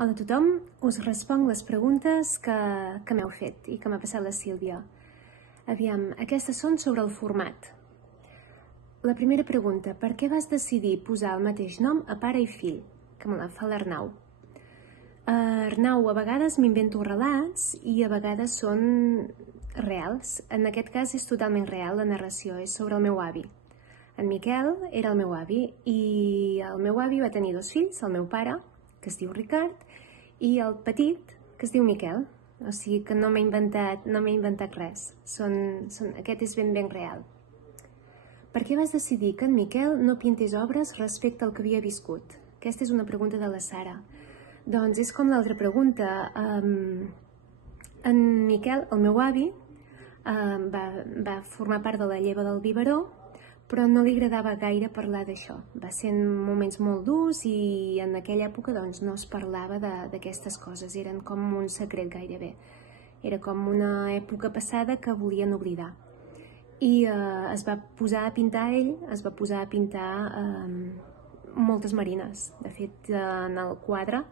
Hola a tothom, us responc les preguntes que m'heu fet i que m'ha passat la Sílvia. Aviam, aquestes són sobre el format. La primera pregunta, per què vas decidir posar el mateix nom a pare i fill? Que me la fa l'Arnau. Arnau, a vegades m'invento relats i a vegades són reals. En aquest cas és totalment real, la narració és sobre el meu avi. En Miquel era el meu avi i el meu avi va tenir 2 fills, el meu pare, que es diu Ricard, i el petit, que es diu Miquel. O sigui que no m'he inventat res. Aquest és ben real. Per què vas decidir que en Miquel no pintés obres respecte al que havia viscut? Aquesta és una pregunta de la Sara. Doncs és com l'altra pregunta. En Miquel, el meu avi, va formar part de la lleva del biberó, però no li agradava gaire parlar d'això. Va ser en moments molt durs i en aquella època doncs, no es parlava d'aquestes coses, eren com un secret gairebé. Era com una època passada que volien oblidar. I es va posar a pintar ell, es va posar a pintar moltes marines. De fet, en el quadre,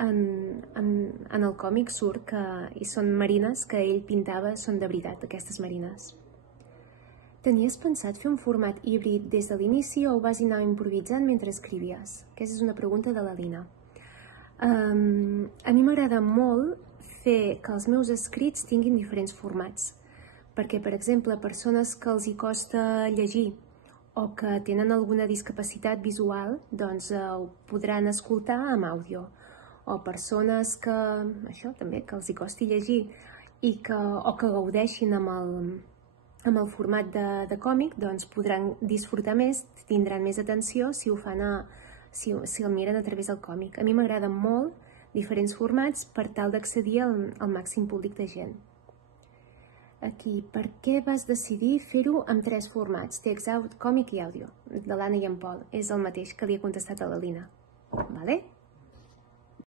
en el còmic surt i són marines que ell pintava, són de veritat, aquestes marines. Tenies pensat fer un format híbrid des de l'inici o ho vas anar improvisant mentre escrivies? Aquesta és una pregunta de la Lina. A mi m'agrada molt fer que els meus escrits tinguin diferents formats, perquè, per exemple, persones que els hi costa llegir o que tenen alguna discapacitat visual, doncs ho podran escoltar amb àudio. O persones que, això també, que els hi costi llegir o que gaudeixin amb el format de còmic, doncs podran disfrutar més, tindran més atenció si el miren a través del còmic. A mi m'agraden molt diferents formats per tal d'accedir al màxim públic de gent. Aquí, per què vas decidir fer-ho amb 3 formats, text, còmic i àudio? De l'Anna i en Pol. És el mateix que li he contestat a la Lina. Vale?